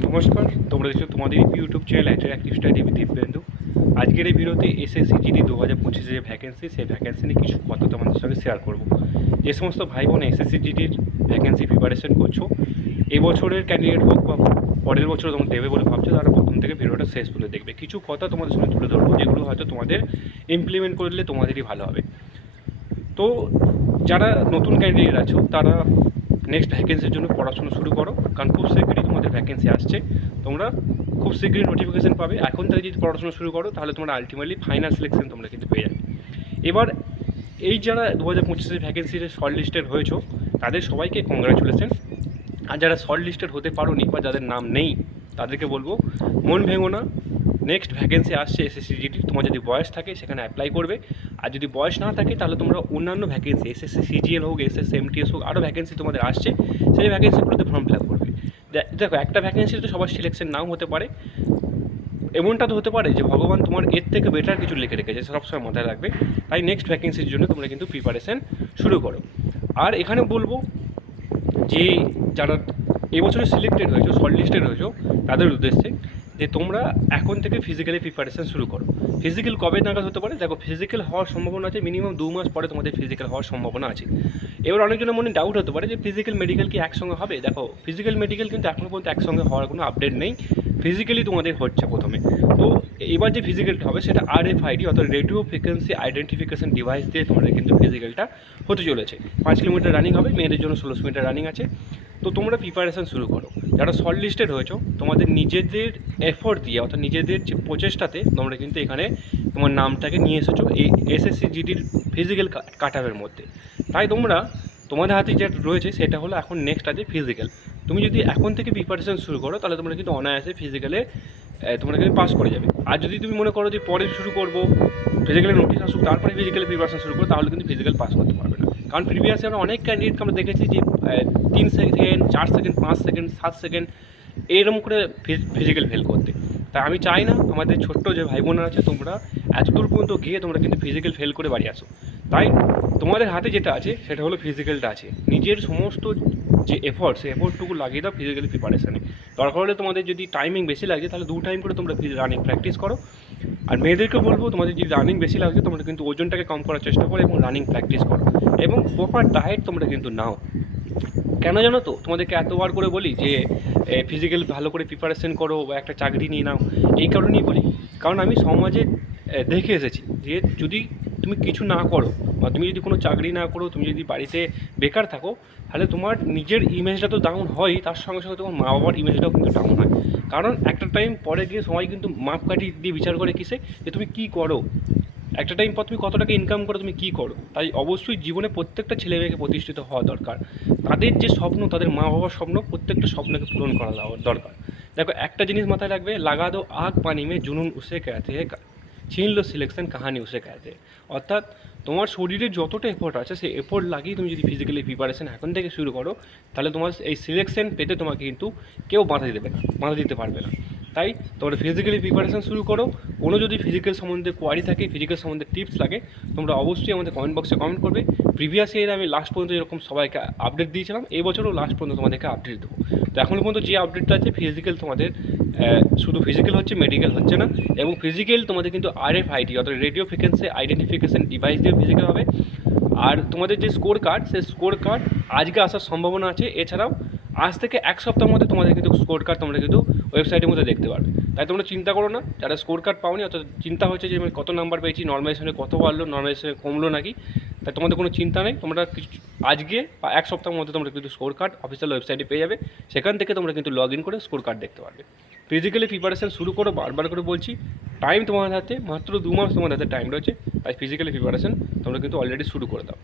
নমস্কার, তোমরা দেখছ তোমাদের YouTube channel active study with Dibyendu. আজকের এই ভিডিওতে এসএসসি জিডি দু হাজার পঁচিশে যে ভ্যাকেন্সি সেই ভ্যাকেন্সি নিয়ে কিছু কথা তোমাদের সঙ্গে শেয়ার করব। যে সমস্ত ভাই বোন এসএসসি জিডির ভ্যাকেন্সি প্রিপারেশন করছ এবছরের ক্যান্ডিডেট হোক বা পরের বছর তোমরা দেবে বলে ভাবছ তারা প্রথম থেকে ভিডিওটা শেষ করে দেখবে। কিছু কথা তোমাদের সঙ্গে তুলে ধরবো, যেগুলো হয়তো তোমাদের ইমপ্লিমেন্ট করলে তোমাদেরই ভালো হবে। তো যারা নতুন ক্যান্ডিডেট আছো, তারা নেক্সট ভ্যাকেন্সির জন্য পড়াশোনা শুরু করো, কারণ খুব শীঘ্রই তোমাদের ভ্যাকেন্সি আসছে। তোমরা খুব শীঘ্রই নোটিফিকেশান পাবে। এখন থেকে যদি পড়াশোনা শুরু করো, তাহলে তোমরা আলটিমেটলি ফাইনাল সিলেকশন তোমরা কিন্তু পেয়ে যাবে। এবার, এই যারা দু হাজার পঁচিশের ভ্যাকেন্সির শর্ট লিস্টেড হয়েছো, তাদের সবাইকে কংগ্রাচুলেশন আর যারা শর্ট লিস্টেড হতে পারোনি বা যাদের নাম নেই, তাদেরকে বলব, মন ভেঙো না। নেক্সট ভ্যাকেন্সি আসছে এসএসসি তোমার যদি বয়স থাকে সেখানে অ্যাপ্লাই করবে। আর যদি বয়স না থাকে তাহলে তোমরা অন্যান্য ভ্যাকেন্সি এসএসসি সিজিএল হোক এসএসসি এমটিএস হোক আরও ভ্যাকেন্সি তোমাদের আসছে। সেই ভ্যাকেন্সিগুলোতে ফর্ম ফিল আপ করবে। দেখো, একটা ভ্যাকেন্সি তো সবার সিলেকশন নাও হতে পারে। এমনটা তো হতে পারে যে ভগবান তোমার এর থেকে বেটার কিছু লিখে রেখেছে সবসময় মাথায় রাখবে। তাই নেক্সট ভ্যাকেন্সির জন্য তোমরা কিন্তু প্রিপারেশন শুরু করো। আর এখানে বলব যে যারা এবছরে সিলেক্টেড হয়েছো শর্ট লিস্টেড হয়েছো, তাদের উদ্দেশ্যে যে তোমরা এখন থেকে ফিজিক্যালি প্রিপারেশান শুরু করো। ফিজিক্যাল কবে নাগাদ হতে পারে? দেখো ফিজিক্যাল হওয়ার সম্ভাবনা আছে মিনিমাম দু মাস পরে তোমাদের ফিজিক্যাল হওয়ার সম্ভাবনা আছে। এবার অনেকজনের মনে ডাউট হতে পারে যে ফিজিক্যাল মেডিকেল কি একসঙ্গে হবে? দেখো ফিজিক্যাল মেডিকেল কিন্তু এখনও পর্যন্ত একসঙ্গে হওয়ার কোনো আপডেট নেই। ফিজিক্যালি তোমাদের হচ্ছে প্রথমে। তো এবার যে ফিজিক্যালটা হবে, সেটা আর এফ আইডি অর্থাৎ রেডিও ফ্রিকোয়েন্সি আইডেন্টিফিকেশন ডিভাইস দিয়ে তোমাদের কিন্তু ফিজিক্যালটা হতে চলেছে। পাঁচ কিলোমিটার রানিং হবে, মেয়েদের জন্য ষোলোশো মিটার রানিং আছে। তো তোমরা প্রিপারেশান শুরু করো। যারা শর্ট লিস্টেড হয়েছো তোমাদের নিজেদের এফোর্ট দিয়ে, অর্থাৎ নিজেদের যে প্রচেষ্টাতে তোমরা কিন্তু এখানে তোমার নামটাকে নিয়ে এসেছ এই এসএসসি জিডির ফিজিক্যাল কাট মধ্যে। তাই তোমরা, তোমাদের হাতে যেটা রয়েছে সেটা হলো এখন নেক্সট আছে ফিজিক্যাল তুমি যদি এখন থেকে প্রিপারেশন শুরু করো, তাহলে তোমরা কিন্তু অনায়াসে ফিজিক্যালে তোমরা কিন্তু পাস করে যাবে। আর যদি তুমি মনে করো যে পরে শুরু করব ফিজিক্যালি নোটিস আসুক, তারপরে ফিজিক্যালি প্রিপারেশন শুরু করো, তাহলে কিন্তু ফিজিক্যাল পাস করতে পারবে না। কারণ প্রিভিয়াসে আমরা অনেক ক্যান্ডিডেটকে আমরা দেখেছি যে তিন চার সেকেন্ড পাঁচ সেকেন্ড সাত সেকেন্ড এরকম করে ফিজিক্যাল ফেল করতে। তাই আমি চাই না আমাদের ছোট্ট যে ভাই বোনেরা আছে, তোমরা এতদূর পর্যন্ত গিয়ে তোমরা কিন্তু ফিজিক্যাল ফেল করে বাড়ি আসো। তাই তোমাদের হাতে যেটা আছে, সেটা হলো ফিজিক্যালটা আছে। নিজের সমস্ত যে এফোর্ট সেই এফোর্টটুকু লাগিয়ে দাও ফিজিক্যালি প্রিপারেশানে দরকার হলে তোমাদের যদি টাইমিং বেশি লাগে, তাহলে দু টাইম করে তোমরা রানিং প্র্যাকটিস করো। আর মেয়েদেরকে বলব, তোমাদের যদি রানিং বেশি লাগছে, তোমরা কিন্তু ওজনটাকে কম করার চেষ্টা করো এবং রানিং প্র্যাকটিস করো। এবং প্রপার ডায়েট তোমরা কিন্তু নাও। কেন জানো তো? তোমাদেরকে এতবার করে বলি যে ফিজিক্যাল ভালো করে প্রিপারেশন করো বা একটা চাকরি নিয়ে নাও, এই কারণেই বলি। কারণ আমি সমাজে দেখে এসেছি যে যদি তুমি কিছু না করো বা তুমি যদি কোনো চাকরি না করো, তুমি যদি বাড়িতে বেকার থাকো, তাহলে তোমার নিজের ইমেজটা তো ডাউন হয়ই তার সঙ্গে সঙ্গে তোমার মা বাবার ইমেজটাও কিন্তু ডাউন হয়। কারণ একটা টাইম পরে গিয়ে সবাই কিন্তু মাপকাঠি দিয়ে বিচার করে কিসে? যে তুমি কী করো? একটা টাইম পর তুমি কত টাকা ইনকাম করো, তুমি কী করো? তাই অবশ্যই জীবনে প্রত্যেকটা ছেলে মেয়েকে প্রতিষ্ঠিত হওয়া দরকার। তাদের যে স্বপ্ন, তাদের মা বাবার স্বপ্ন, প্রত্যেকটা স্বপ্নকে পূরণ করা দরকার। দেখো, একটা জিনিস মাথায় রাখবে, লাগা দো আগ পানি মেয়ে জুনুন উসে কেয়াতে ছিন সিলেকশন কাহানি উসে কেয়াতে অর্থাৎ তোমার শরীরে যতটা এফোর্ট আছে সেই এফোর্ট লাগিয়ে তুমি যদি ফিজিক্যালি প্রিপারেশন এখন থেকে শুরু করো, তাহলে তোমার এই সিলেকশন পেতে তোমাকে কিন্তু কেউ বাধা দিতে না, বাধা দিতে পারবে না। তাই তোমরা ফিজিক্যালি প্রিপারেশন শুরু করো। কোনো যদি ফিজিক্যাল সম্বন্ধে কোয়ারি থাকে ফিজিক্যাল সম্বন্ধে টিপস লাগে, তোমরা অবশ্যই আমাদের কমেন্ট বক্সে কমেন্ট করবে। প্রিভিয়াস ইয়ার আমি লাস্ট পর্যন্ত এরকম সবাইকে আপডেট দিয়েছিলাম, এই বছরও লাস্ট পর্যন্ত তোমাদেরকে আপডেট দেবো। তো এখনও পর্যন্ত যে আপডেটটা আছে ফিজিক্যাল তোমাদের শুধু ফিজিক্যাল হচ্ছে মেডিকেল হচ্ছে না। এবং ফিজিক্যাল তোমাদের কিন্তু আর এফ আইডি অর্থাৎ রেডিও ফ্রিকোয়েন্সি আইডেন্টিফিকেশন ডিভাইস দিয়ে ফিজিক্যাল হবে। আর তোমাদের যে স্কোর কার্ড সেই স্কোর কার্ড আজকে আসার সম্ভাবনা আছে। এছাড়াও আজ থেকে এক সপ্তাহের মধ্যে তোমাদের কিন্তু স্কোর কার্ড তোমরা কিন্তু ওয়েবসাইটের মধ্যে দেখতে পারবে। তাই তোমরা চিন্তা করো না, যারা স্কোর কার্ড পাওনি, অর্থাৎ চিন্তা হচ্ছে যে আমি কত নাম্বার পেয়েছি নর্মালাইজেশনে কত বাড়লো নর্মালাইজেশনে কমলো নাকি, তাই তোমাদের কোনো চিন্তা নেই, তোমরা কিছু, আজকে বা এক সপ্তাহের মধ্যে তোমরা কিন্তু স্কোর কার্ড অফিসিয়াল ওয়েবসাইটে পেয়ে যাবে, সেখান থেকে তোমরা কিন্তু লগ ইন করে স্কোর কার্ড দেখতে পারবে। ফিজিক্যালি প্রিপারেশন শুরু করো, বারবার করে বলছি টাইম তোমার হাতে, মাত্র দু মাস তোমার হাতে টাইম রয়েছে, তাই ফিজিক্যালি প্রিপারেশন তোমরা কিন্তু অলরেডি শুরু করে দাও।